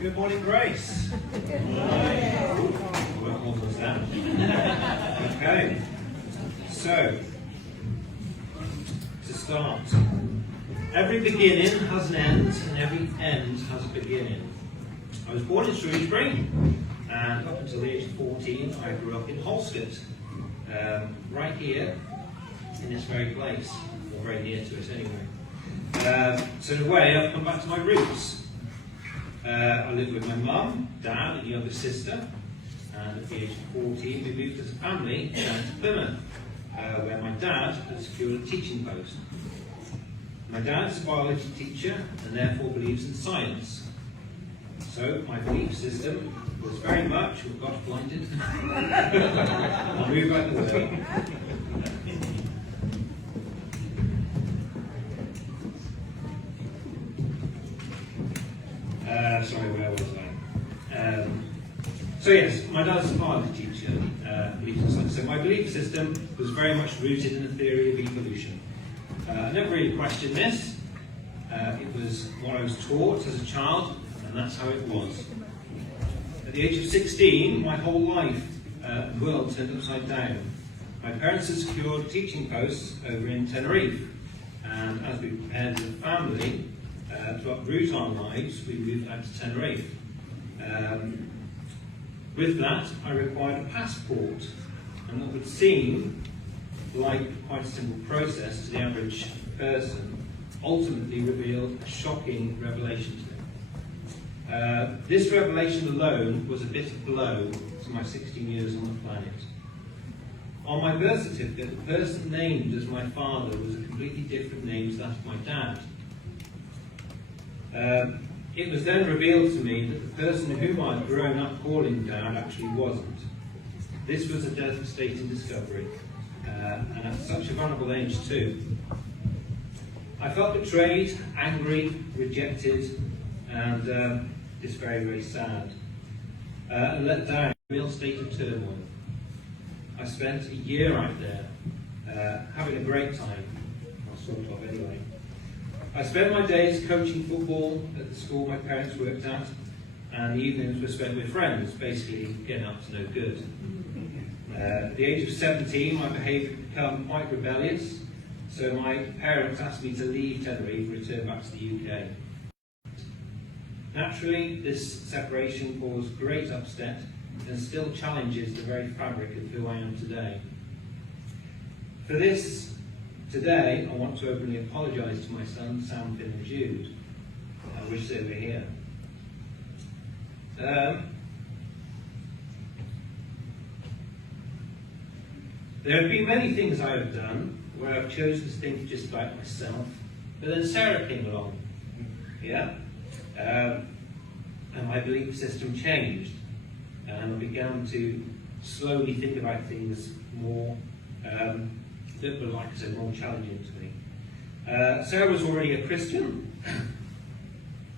Good morning, Grace. Good morning. What was that? Okay. So, to start, every beginning has an end, and every end has a beginning. I was born in Shrewsbury, and up until the age of 14, I grew up in Holscott, right here in this very place, or very near to it anyway. So in a way, I've come back to my roots. I lived with my mum, dad, and younger sister, and at the age of 14, we moved as a family down to Plymouth, where my dad had secured a teaching post. My dad's a biology teacher and therefore believes in science. So my belief system was very much, oh God, blinded. I'll move out the way. Sorry, where was I? So yes, my dad's a biology teacher, believes in science. So my belief system was very much rooted in the theory of evolution. I never really questioned this. It was what I was taught as a child, and that's how it was. At the age of 16, my whole life, the world turned upside down. My parents had secured teaching posts over in Tenerife, and as we prepared as a family to uproot our lives, we moved out to Tenerife. With that, I required a passport, and what would seem like quite a simple process to the average person ultimately revealed a shocking revelation to me. This revelation alone was a bitter blow to my 16 years on the planet. On my birth certificate, the person named as my father was a completely different name to that of my dad. It was then revealed to me that the person whom I'd grown up calling Dad actually wasn't. This was a devastating discovery, and at such a vulnerable age too. I felt betrayed, angry, rejected, and just very, very sad, and let down in a real state of turmoil. I spent a year out there, having a great time, or sort of anyway. I spent my days coaching football at the school my parents worked at, and the evenings were spent with friends, basically getting up to no good. At the age of 17, my behaviour had become quite rebellious, so my parents asked me to leave Tenerife and return back to the UK. Naturally, this separation caused great upset and still challenges the very fabric of who I am today. For this, today, I want to openly apologise to my sons, Sam, Finn and Jude. I wish they were here. There have been many things I have done where I've chosen to think just about myself, but then Sarah came along. Yeah? And my belief system changed, and I began to slowly think about things more that were, like I said, more challenging to me. Sarah was already a Christian,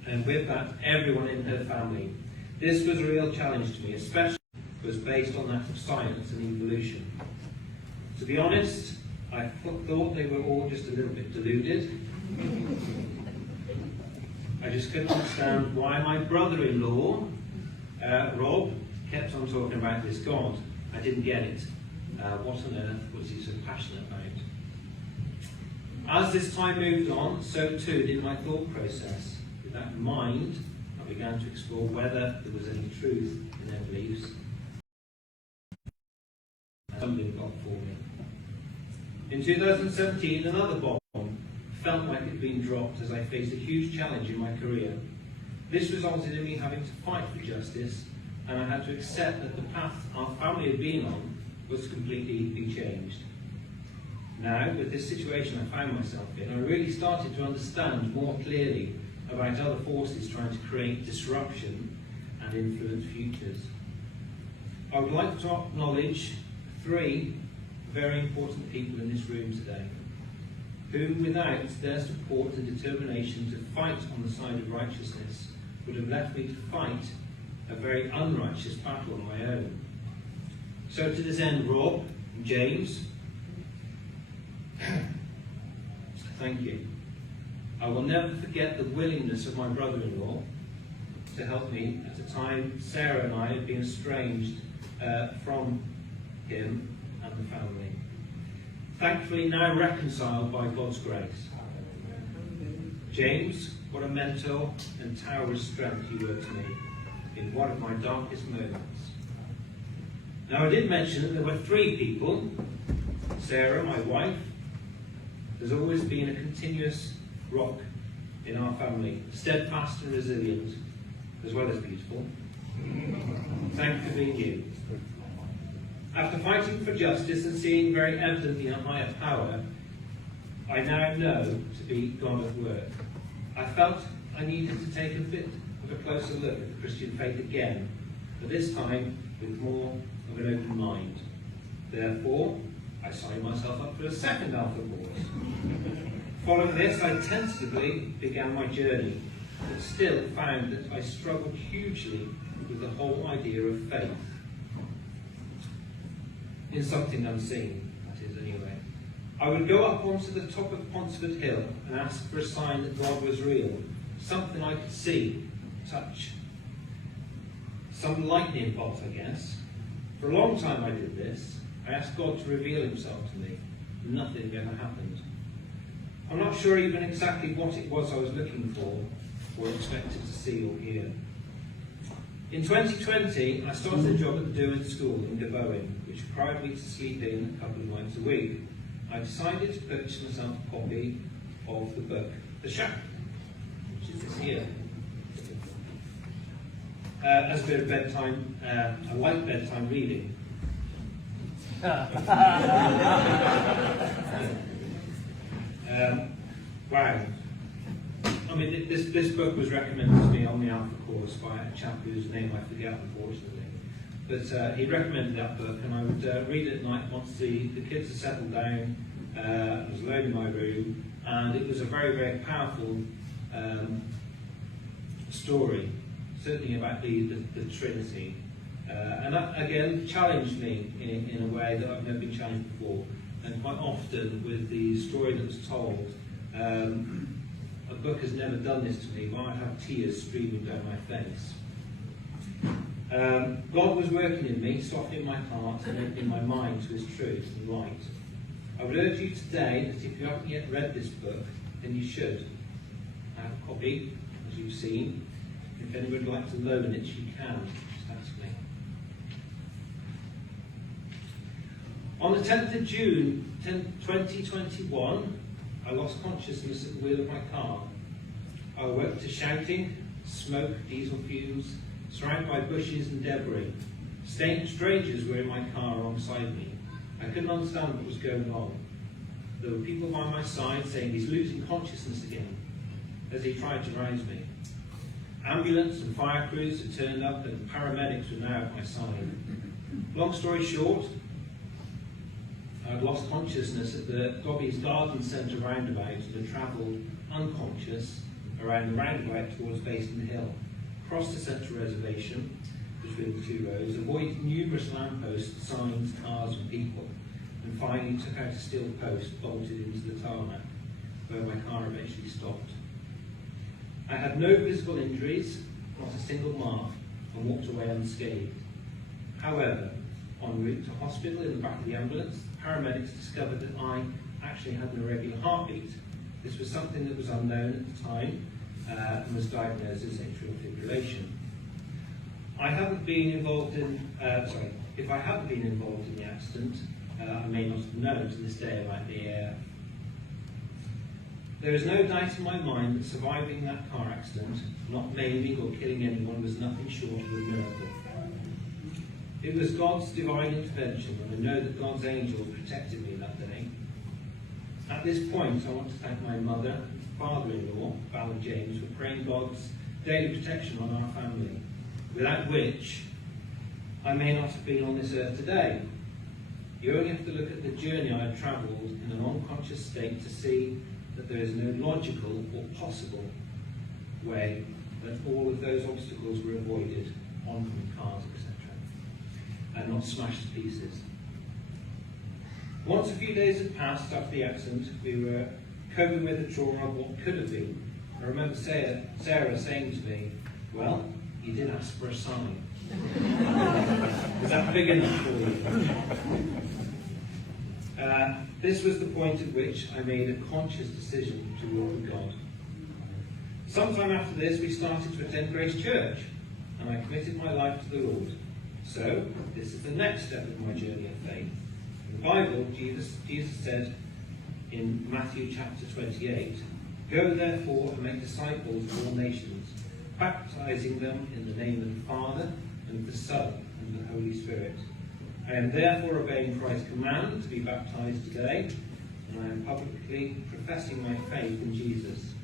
and with that, everyone in her family. This was a real challenge to me, especially was based on that of science and evolution. To be honest, I thought they were all just a little bit deluded. I just couldn't understand why my brother-in-law, Rob, kept on talking about this God. I didn't get it. What on earth was he so passionate about? As this time moved on, so too did my thought process. With that in mind, I began to explore whether there was any truth in their beliefs. Something got for me. In 2017, another bomb felt like it had been dropped as I faced a huge challenge in my career. This resulted in me having to fight for justice, and I had to accept that the path our family had been on was completely be changed. Now, with this situation I found myself in, I really started to understand more clearly about other forces trying to create disruption and influence futures. I would like to acknowledge 3 very important people in this room today, whom without their support and determination to fight on the side of righteousness would have left me to fight a very unrighteous battle on my own. So to this end, Rob and James, thank you. I will never forget the willingness of my brother-in-law to help me at a time Sarah and I had been estranged from him and the family. Thankfully now reconciled by God's grace. James, what a mentor and tower of strength you were to me in one of my darkest moments. Now I did mention that there were 3 people. Sarah, my wife, has always been a continuous rock in our family, steadfast and resilient, as well as beautiful. Thank you for being you. After fighting for justice and seeing very evidently a higher power, I now know to be God at work. I felt I needed to take a bit of a closer look at the Christian faith again, but this time with more of an open mind. Therefore, I signed myself up for a second alpha course. Following this, I tentatively began my journey, but still found that I struggled hugely with the whole idea of faith. In something unseen, that is, anyway. I would go up onto the top of Ponsford Hill and ask for a sign that God was real, something I could see, touch. Some lightning bolt, I guess. For a long time I did this. I asked God to reveal himself to me. Nothing ever happened. I'm not sure even exactly what it was I was looking for or expected to see or hear. In 2020, I started a job at the Derwent School in Gebowen, which required me to sleep in a couple of nights a week. I decided to purchase myself a copy of the book, The Shack, which is this here. As a bit of bedtime, I like bedtime reading. Wow. I mean, this book was recommended to me on the Alpha course by a chap whose name I forget, unfortunately. But he recommended that book, and I would read it at night once the kids had settled down. I was alone in my room, and it was a very, very powerful story, certainly about the Trinity. And that, again, challenged me in a way that I've never been challenged before. And quite often, with the story that was told, a book has never done this to me, but I'd have tears streaming down my face. God was working in me, softening my heart and opening my mind to his truth and light. I would urge you today that if you haven't yet read this book, then you should. I have a copy, as you've seen. If anyone would like to loan it, you can. Just ask me. On the 10th of June 2021, I lost consciousness at the wheel of my car. I awoke to shouting, smoke, diesel fumes, surrounded by bushes and debris. Strangers were in my car alongside me. I couldn't understand what was going on. There were people by my side saying he's losing consciousness again, as he tried to rouse me. Ambulance and fire crews had turned up and paramedics were now at my side. Long story short, I had lost consciousness at the Dobby's Garden Centre roundabout and had travelled unconscious around the roundabout towards Basin Hill, crossed the centre reservation between the 2 roads, avoided numerous lampposts, signs, cars and people, and finally took out a steel post, bolted into the tarmac, where my car eventually stopped. I had no visible injuries, not a single mark, and walked away unscathed. However, en route to hospital in the back of the ambulance, paramedics discovered that I actually had an irregular heartbeat. This was something that was unknown at the time and was diagnosed as atrial fibrillation. If I hadn't been involved in the accident, I may not have known to this day about the There is no doubt in my mind that surviving that car accident, not maiming or killing anyone, was nothing short of a miracle. It was God's divine intervention, and I know that God's angels protected me that day. At this point, I want to thank my mother and father-in-law, Val and James, for praying God's daily protection on our family, without which I may not have been on this earth today. You only have to look at the journey I had travelled in an unconscious state to see that there is no logical or possible way that all of those obstacles were avoided, oncoming cars, etc., and not smashed to pieces. Once a few days had passed after the accident, we were coping with the trauma of what could have been. I remember Sarah saying to me, "Well, You did ask for a sign. Is that big enough for you? This was the point at which I made a conscious decision to walk with God. Sometime after this, we started to attend Grace Church, and I committed my life to the Lord. So, this is the next step of my journey of faith. In the Bible, Jesus said in Matthew chapter 28, "Go therefore and make disciples of all nations, baptizing them in the name of the Father, and of the Son, and of the Holy Spirit." I am therefore obeying Christ's command to be baptized today, and I am publicly professing my faith in Jesus.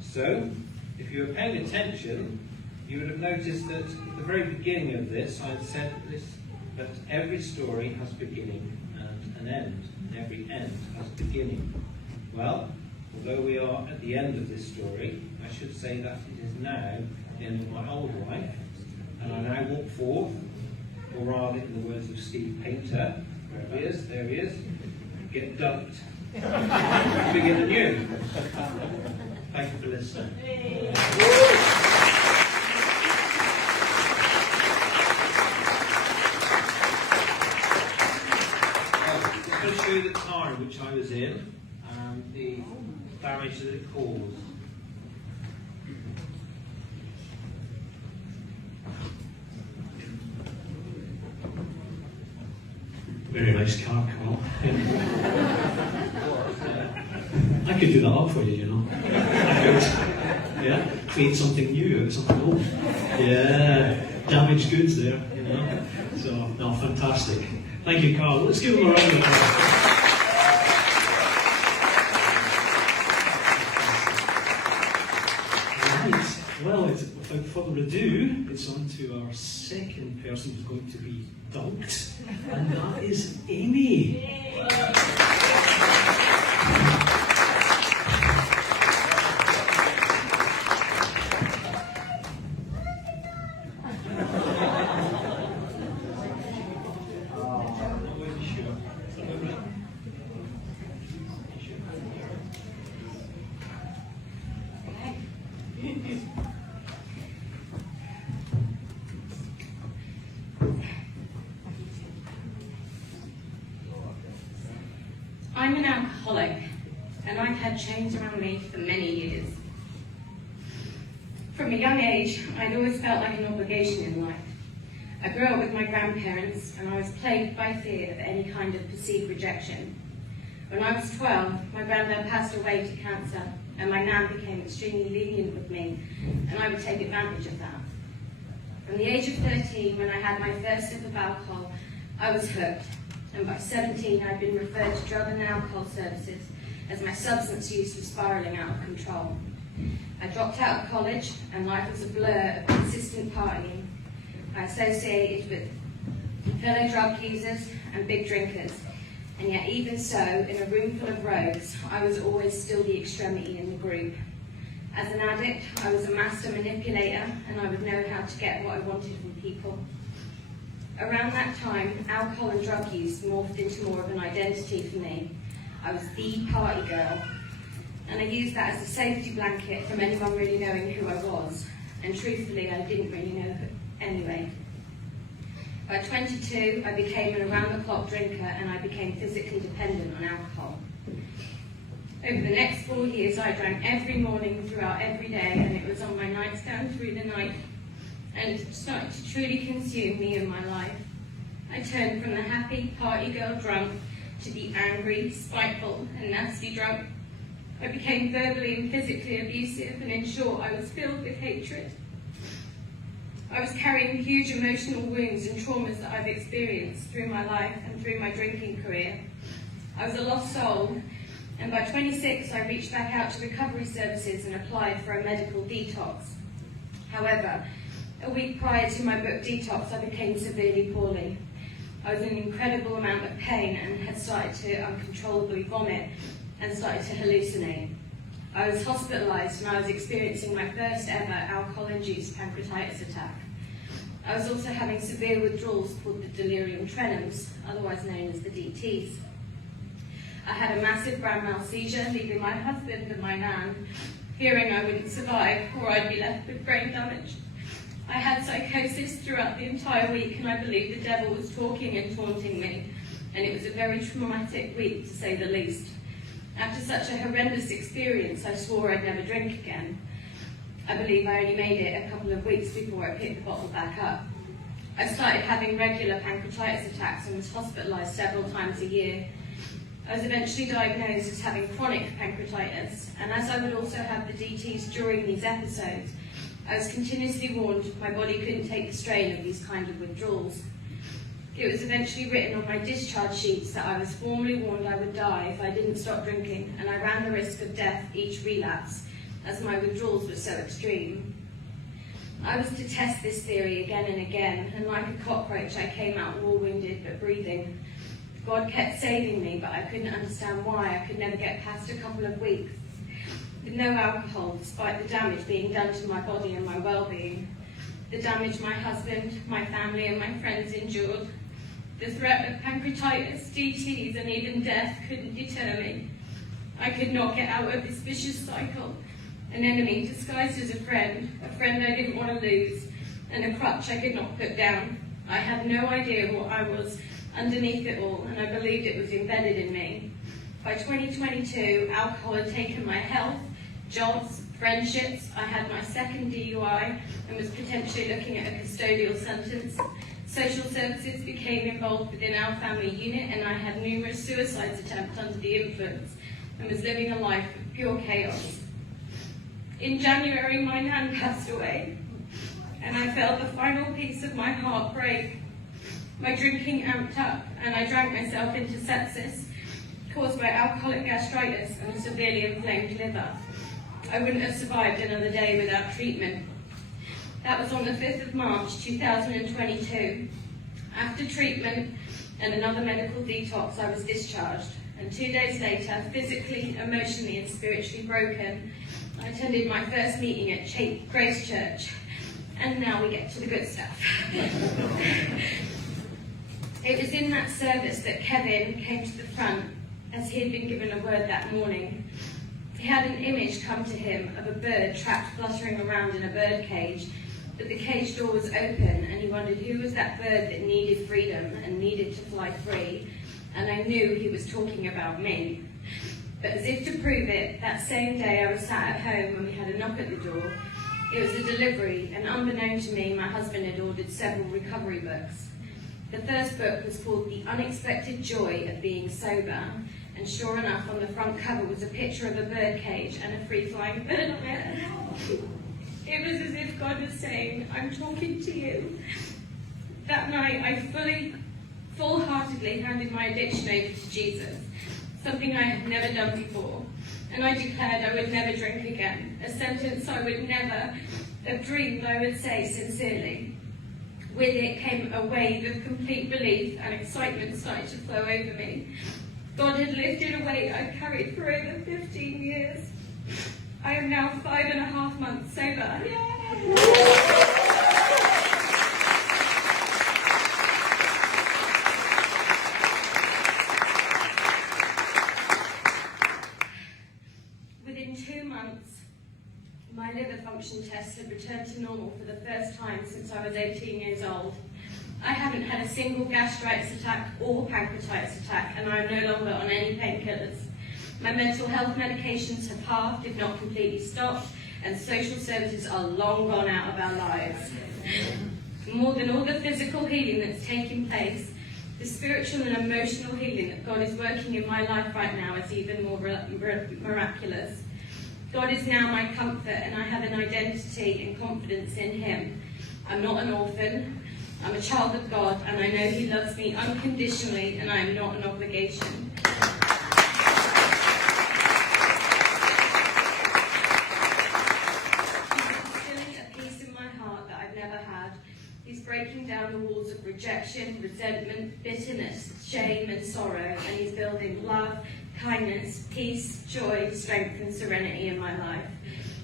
So, if you were paying attention, you would have noticed that at the very beginning of this, I had said that every story has a beginning and an end, and every end has a beginning. Well, although we are at the end of this story, I should say that it is now the end of my old life, and I now walk forth, or rather, in the words of Steve Painter, there he is, get dumped. Begin anew. Thank you for listening. I'm going to show you the time which I was in and the damage that it caused. Very nice car, Carl. I could do that up for you, you know. I could, yeah, create something new out of something old. Yeah, damaged goods there, you know. So, no, fantastic. Thank you, Carl. Let's give him a round of applause. Right, well, without further ado, it's on to our second person who's going to be dunked, and that is Amy. I'm an alcoholic, and I've had chains around me for many years. From a young age, I'd always felt like an obligation in life. I grew up with my grandparents, and I was plagued by fear of any kind of perceived rejection. When I was 12, my granddad passed away to cancer, and my nan became extremely lenient with me, and I would take advantage of that. From the age of 13, when I had my first sip of alcohol, I was hooked. And by 17, I'd been referred to drug and alcohol services as my substance use was spiralling out of control. I dropped out of college, and life was a blur of consistent partying. I associated with fellow drug users and big drinkers, and yet even so, in a room full of rogues, I was always still the extremity in the group. As an addict, I was a master manipulator, and I would know how to get what I wanted from people. Around that time, alcohol and drug use morphed into more of an identity for me. I was the party girl, and I used that as a safety blanket from anyone really knowing who I was. And truthfully, I didn't really know who anyway. By 22, I became an around-the-clock drinker, and I became physically dependent on alcohol. Over the next 4 years, I drank every morning throughout every day, and it was on my nightstand through the night. And it started to truly consume me and my life. I turned from the happy party girl drunk to the angry, spiteful and nasty drunk. I became verbally and physically abusive, and in short, I was filled with hatred. I was carrying huge emotional wounds and traumas that I've experienced through my life and through my drinking career. I was a lost soul, and by 26, I reached back out to recovery services and applied for a medical detox. However, a week prior to my book Detox, I became severely poorly. I was in an incredible amount of pain and had started to uncontrollably vomit and started to hallucinate. I was hospitalised and I was experiencing my first ever alcohol-induced pancreatitis attack. I was also having severe withdrawals called the delirium tremens, otherwise known as the DTs. I had a massive grand mal seizure, leaving my husband and my nan, fearing I wouldn't survive or I'd be left with brain damage I had psychosis throughout the entire week, and I believed the devil was talking and taunting me, and it was a very traumatic week, to say the least. After such a horrendous experience, I swore I'd never drink again. I believe I only made it a couple of weeks before I picked the bottle back up. I started having regular pancreatitis attacks and was hospitalised several times a year. I was eventually diagnosed as having chronic pancreatitis, and as I would also have the DTs during these episodes, I was continuously warned my body couldn't take the strain of these kind of withdrawals. It was eventually written on my discharge sheets that I was formally warned I would die if I didn't stop drinking, and I ran the risk of death each relapse, as my withdrawals were so extreme. I was to test this theory again and again, and like a cockroach I came out war-wounded but breathing. God kept saving me, but I couldn't understand why I could never get past a couple of weeks with no alcohol, despite the damage being done to my body and my well-being. The damage my husband, my family and my friends endured. The threat of pancreatitis, DTs and even death couldn't deter me. I could not get out of this vicious cycle. An enemy disguised as a friend I didn't want to lose, and a crutch I could not put down. I had no idea what I was underneath it all, and I believed it was embedded in me. By 2022, alcohol had taken my health, jobs, friendships. I had my second DUI and was potentially looking at a custodial sentence. Social services became involved within our family unit, and I had numerous suicide attempts under the influence and was living a life of pure chaos. In January, my nan passed away, and I felt the final piece of my heart break. My drinking amped up, and I drank myself into sepsis, caused by alcoholic gastritis and a severely inflamed liver. I wouldn't have survived another day without treatment. That was on the 5th of March 2022. After treatment and another medical detox, I was discharged, and 2 days later, physically, emotionally and spiritually broken, I attended my first meeting at Grace Church, and now we get to the good stuff. It was in that service that Kevin came to the front, as he had been given a word that morning. He had an image come to him of a bird trapped fluttering around in a bird cage, but the cage door was open, and he wondered who was that bird that needed freedom and needed to fly free, and I knew he was talking about me. But as if to prove it, that same day I was sat at home when we had a knock at the door. It was a delivery, and unbeknown to me, my husband had ordered several recovery books. The first book was called The Unexpected Joy of Being Sober, and sure enough, on the front cover was a picture of a bird cage and a free-flying bird on it. It was as if God was saying, I'm talking to you. That night, I full-heartedly handed my addiction over to Jesus, something I had never done before, and I declared I would never drink again, a sentence I would never have dreamed I would say sincerely. With it came a wave of complete relief, and excitement started to flow over me. God had lifted a weight I'd carried for over 15 years. I am now 5.5 months sober. Within 2 months, my liver function tests had returned to normal for the first time since I was 18 years old. I haven't had a single gastritis attack or pancreatitis attack, and I am no longer on any painkillers. My mental health medications have halved, if not completely stopped, and social services are long gone out of our lives. More than all the physical healing that's taking place, the spiritual and emotional healing that God is working in my life right now is even more miraculous. God is now my comfort, and I have an identity and confidence in Him. I'm not an orphan. I'm a child of God, and I know He loves me unconditionally, and I am not an obligation. He's breaking down the walls of rejection, resentment, bitterness, shame and sorrow, and He's building love, kindness, peace, joy, strength and serenity in my life.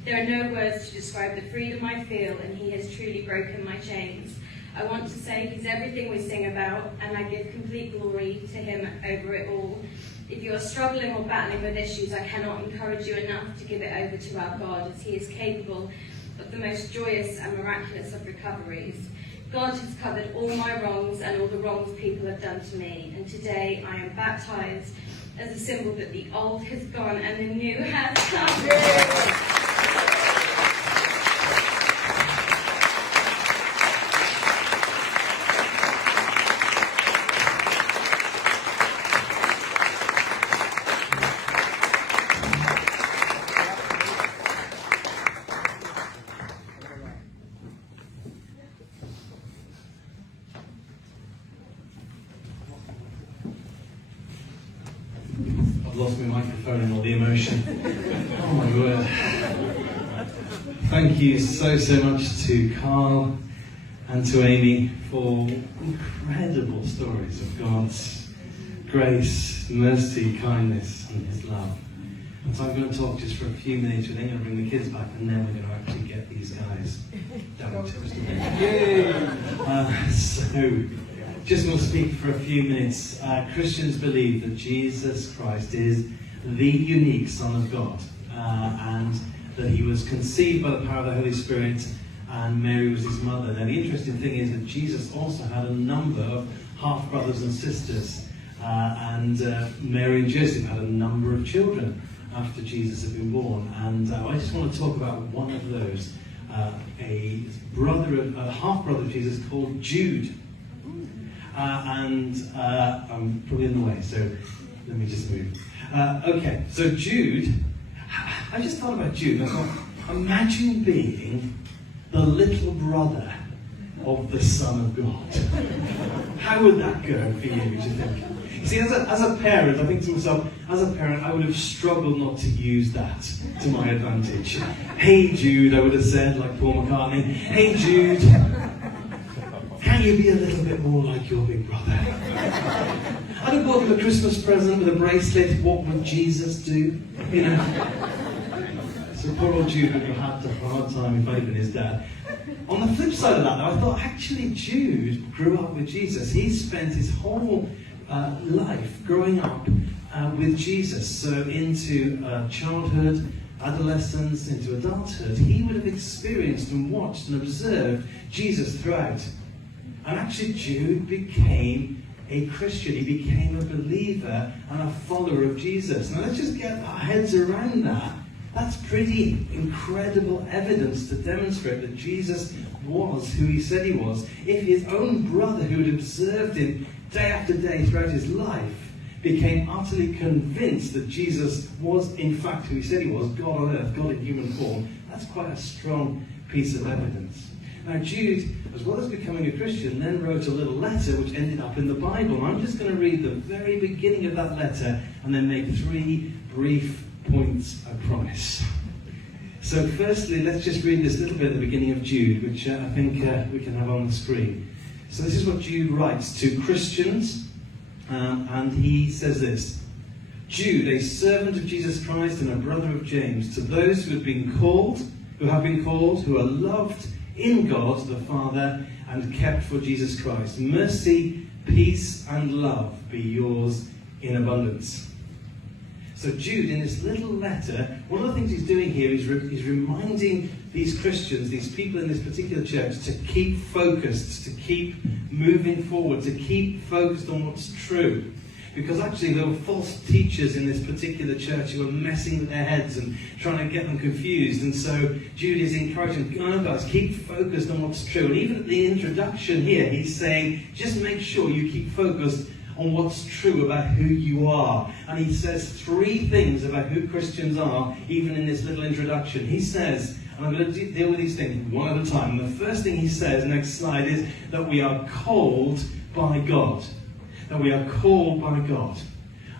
There are no words to describe the freedom I feel, and He has truly broken my chains. I want to say He's everything we sing about, and I give complete glory to Him over it all. If you are struggling or battling with issues, I cannot encourage you enough to give it over to our God, as He is capable of the most joyous and miraculous of recoveries. God has covered all my wrongs and all the wrongs people have done to me, and today I am baptized as a symbol that the old has gone and the new has come. Lost my microphone and all the emotion. Oh my word. Thank you so much to Carl and to Amy for incredible stories of God's grace, mercy, kindness and His love. And so I'm going to talk just for a few minutes, and then I'm going to bring the kids back, and then we're going to actually get these guys down to So, just going to speak for a few minutes. Christians believe that Jesus Christ is the unique Son of God, and that He was conceived by the power of the Holy Spirit, and Mary was His mother. Now, the interesting thing is that Jesus also had a number of half-brothers and sisters, and Mary and Joseph had a number of children after Jesus had been born. And I just want to talk about one of those, a half-brother of Jesus called Jude. I'm probably in the way, so let me just move. Okay, so Jude, I just thought about Jude, and I thought, imagine being the little brother of the Son of God. How would that go for you, do you think? You see, as a parent, I think to myself, as a parent, I would have struggled not to use that to my advantage. Hey Jude, I would have said, like Paul McCartney, hey Jude, can you be a little bit more like your big brother? I'd have bought him a Christmas present with a bracelet. What would Jesus do? You know. So poor old Jude would have had a hard time if I'd been his dad. On the flip side of that, though, I thought actually Jude grew up with Jesus. He spent his whole life growing up with Jesus. So into childhood, adolescence, into adulthood, he would have experienced and watched and observed Jesus throughout. And actually Jude became a Christian. He became a believer and a follower of Jesus. Now let's just get our heads around that. That's pretty incredible evidence to demonstrate that Jesus was who He said He was. If his own brother, who had observed Him day after day throughout his life, became utterly convinced that Jesus was in fact who He said He was, God on earth, God in human form, that's quite a strong piece of evidence. Now Jude, as well as becoming a Christian, then wrote a little letter which ended up in the Bible. And I'm just going to read the very beginning of that letter and then make 3 brief points, I promise. So firstly, let's just read this little bit at the beginning of Jude, which I think we can have on the screen. So this is what Jude writes to Christians, and he says this: Jude, a servant of Jesus Christ and a brother of James, to those who have been called, who are loved in God the Father and kept for Jesus Christ. Mercy, peace and love be yours in abundance. So Jude, in this little letter, one of the things he's doing here is reminding these Christians, these people in this particular church, to keep focused, to keep moving forward, to keep focused on what's true. Because actually there were false teachers in this particular church who were messing with their heads and trying to get them confused. And so Jude is encouraging, oh guys, keep focused on what's true. And even at the introduction here, he's saying, just make sure you keep focused on what's true about who you are. And he says 3 things about who Christians are, even in this little introduction. He says, and I'm going to deal with these things one at a time. And the first thing he says, next slide, is that we are called by God. That we are called by God.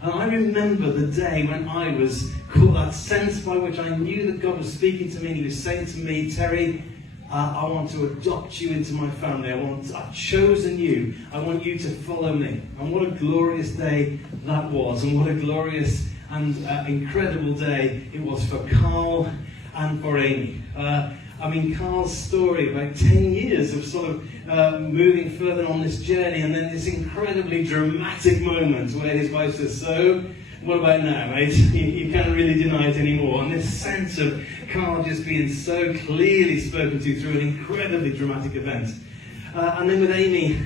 And I remember the day when I was called, that sense by which I knew that God was speaking to me, and He was saying to me, Terry, I want to adopt you into my family. I've chosen you. I want you to follow me. And what a glorious day that was. And what a glorious and incredible day it was for Carl and for Amy. Carl's story, about 10 years of sort of moving further on this journey, and then this incredibly dramatic moment where his wife says, so, what about now, mate? You can't really deny it anymore. And this sense of Carl just being so clearly spoken to through an incredibly dramatic event. And then with Amy,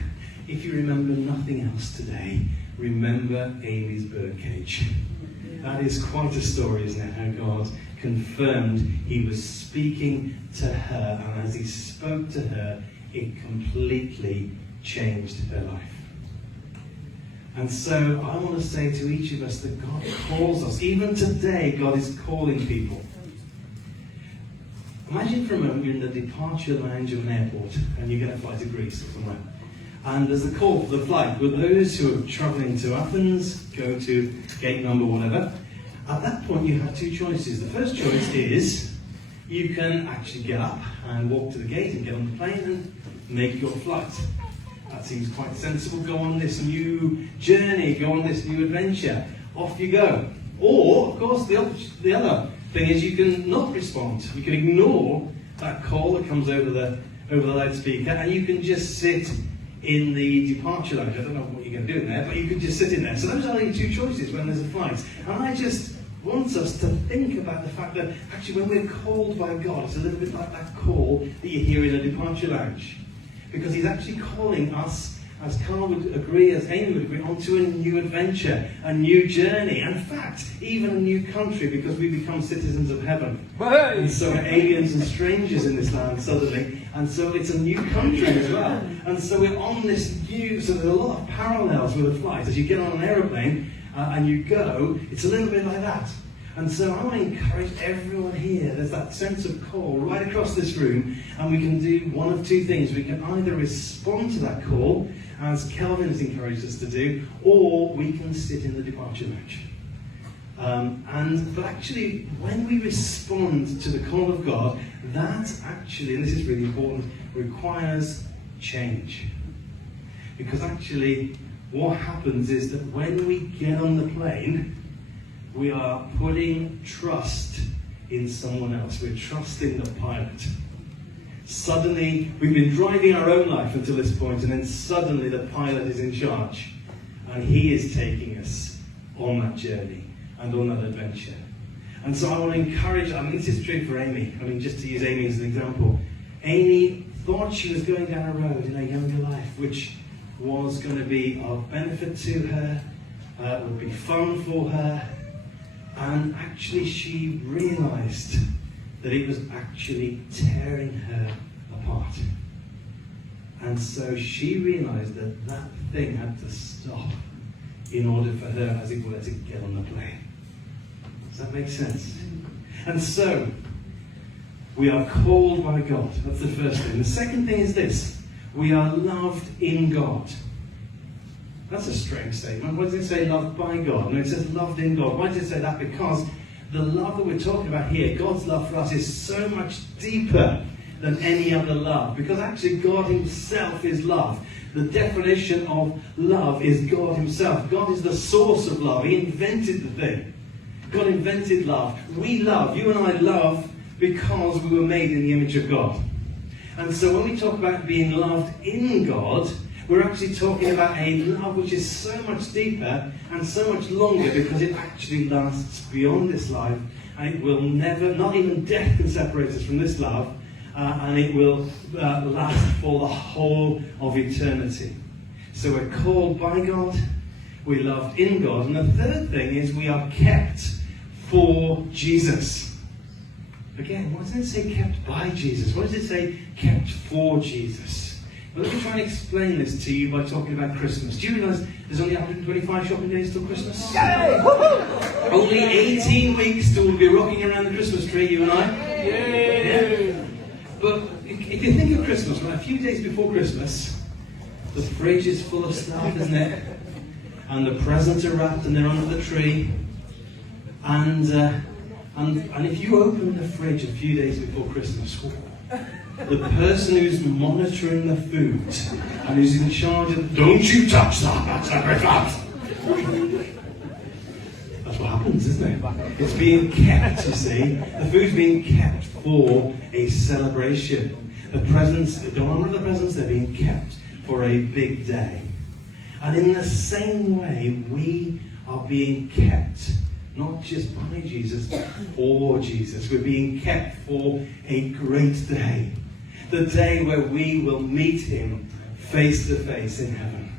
if you remember nothing else today, remember Amy's birdcage. That is quite a story, isn't it? How God confirmed he was speaking to her, and as he spoke to her, it completely changed her life. And so I want to say to each of us that God calls us. Even today, God is calling people. Imagine for a moment you're in the departure lounge of an airport and you're going to fly to Greece or somewhere. And there's a call for the flight. With those who are travelling to Athens, go to gate number whatever. At that point you have two choices. The first choice is you can actually get up and walk to the gate and get on the plane and make your flight. That seems quite sensible. Go on this new journey, go on this new adventure. Off you go. Or, of course, the other thing is you can not respond. You can ignore that call that comes over the loudspeaker, and you can just sit in the departure lounge. I don't know what you're going to do in there, but you could just sit in there. So those are the two choices when there's a flight. And I just want us to think about the fact that actually when we're called by God, it's a little bit like that call that you hear in a departure lounge. Because he's actually calling us, as Carl would agree, as Amy would agree, onto a new adventure, a new journey. In fact, even a new country, because we become citizens of heaven. And so we're aliens and strangers in this land suddenly. And so it's a new country as well. And so we're on this new, so there's a lot of parallels with a flight. As you get on an aeroplane and you go, it's a little bit like that. And so I want to encourage everyone here, there's that sense of call right across this room, and we can do one of two things. We can either respond to that call, as Kelvin has encouraged us to do, or we can sit in the departure lounge. But actually, when we respond to the call of God, that actually, and this is really important, requires change. Because actually, what happens is that when we get on the plane, we are putting trust in someone else. We're trusting the pilot. Suddenly, we've been driving our own life until this point, and then suddenly the pilot is in charge. And he is taking us on that journey and on that adventure. And so I want to encourage, this is true for Amy. Just to use Amy as an example. Amy thought she was going down a road in her younger life, which was going to be of benefit to her, would be fun for her. And actually she realised that it was actually tearing her apart. And so she realised that that thing had to stop in order for her, as it were, to get on the plane. Does that make sense? And so, we are called by God. That's the first thing. The second thing is this. We are loved in God. That's a strange statement. Why does it say loved by God? No, it says loved in God. Why does it say that? Because the love that we're talking about here, God's love for us, is so much deeper than any other love. Because actually God himself is love. The definition of love is God himself. God is the source of love. He invented the thing. God invented love. We love, you and I love, because we were made in the image of God. And so when we talk about being loved in God, we're actually talking about a love which is so much deeper and so much longer, because it actually lasts beyond this life, and it will never, not even death can separate us from this love, and it will last for the whole of eternity. So we're called by God, we're loved in God, and the third thing is we are kept for Jesus. Again, why doesn't it say kept by Jesus? Why does it say kept for Jesus? Well, let me try and explain this to you by talking about Christmas. Do you realise there's only 125 shopping days till Christmas? Yay! Only 18 weeks till we'll be rocking around the Christmas tree, you and I. Yay! Yeah? But if you think of Christmas, right, a few days before Christmas, the fridge is full of stuff, isn't it? And the presents are wrapped and they're under the tree. And if you open the fridge a few days before Christmas, the person who's monitoring the food and who's in charge of, don't you touch that, that's every that. That's what happens, isn't it? It's being kept, you see. The food's being kept for a celebration. The presents, don't honor the presents, they're being kept for a big day. And in the same way, we are being kept, not just by Jesus, but for Jesus. We're being kept for a great day. The day where we will meet him face to face in heaven.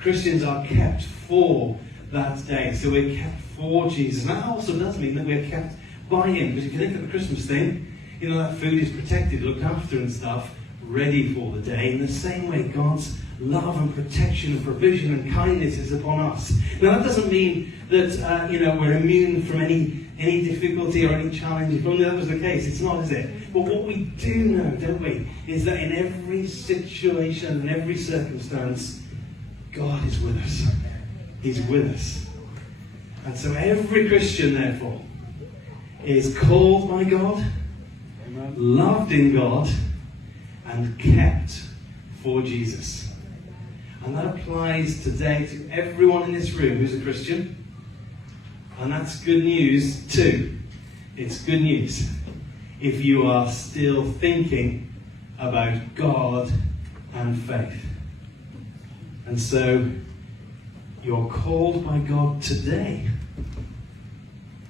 Christians are kept for that day. So we're kept for Jesus. And that also does mean that we're kept by him. Because if you think of the Christmas thing, that food is protected, looked after and stuff, ready for the day. In the same way, God's love and protection and provision and kindness is upon us. Now that doesn't mean that we're immune from any difficulty or any challenge. If only that was the case. It's not, is it? But what we do know, don't we, is that in every situation and every circumstance, God is with us. He's with us. And so every Christian, therefore, is called by God, loved in God, and kept for Jesus. And that applies today to everyone in this room who's a Christian. And that's good news too. It's good news if you are still thinking about God and faith. And so you're called by God today.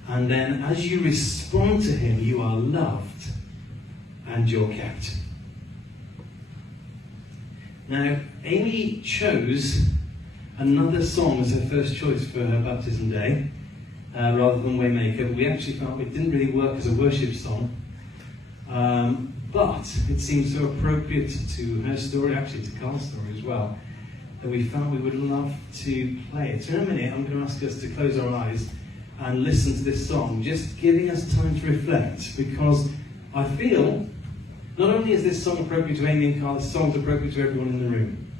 And then as you respond to him, you are loved and you're kept. Now, Amy chose another song as her first choice for her baptism day, rather than Waymaker, but we actually felt it didn't really work as a worship song. But it seemed so appropriate to her story, actually to Carl's story as well, that we felt we would love to play it. So in a minute, I'm going to ask us to close our eyes and listen to this song, just giving us time to reflect, because I feel not only is this song appropriate to Amy and Carl, this song is appropriate to everyone in the room.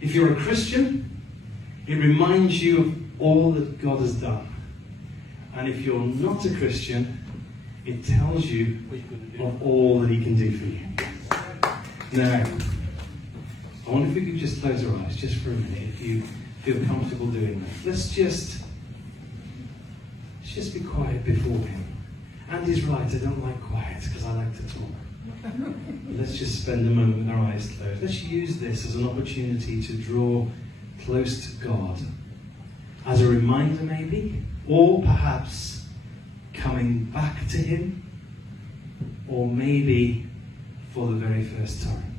If you're a Christian, it reminds you of all that God has done. And if you're not a Christian, it tells you of all that he can do for you. Now, I wonder if we could just close our eyes just for a minute, if you feel comfortable doing that. Let's just be quiet before him. Andy's right, I don't like quiet because I like to talk. Let's just spend a moment with our eyes closed. Let's use this as an opportunity to draw close to God. As a reminder maybe, or perhaps coming back to him, or maybe for the very first time.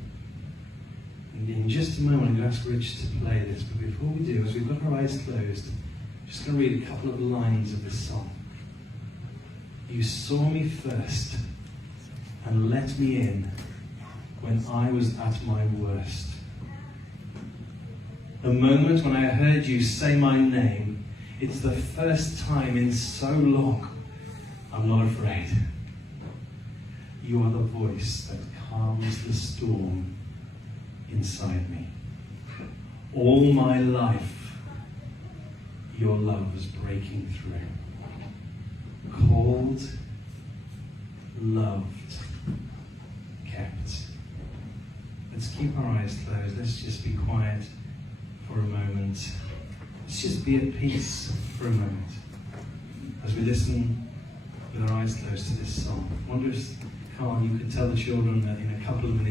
And in just a moment I'm going to ask Rich to play this, but before we do, as we've got our eyes closed, I'm just going to read a couple of lines of this song. You saw me first and let me in when I was at my worst. The moment when I heard you say my name, it's the first time in so long I'm not afraid. You are the voice that calms the storm inside me. All my life, your love was breaking through. Called, loved, kept. Let's keep our eyes closed. Let's just be quiet for a moment. Let's just be at peace for a moment as we listen with our eyes closed to this song. I wonder if, Carl, you could tell the children that in a couple of minutes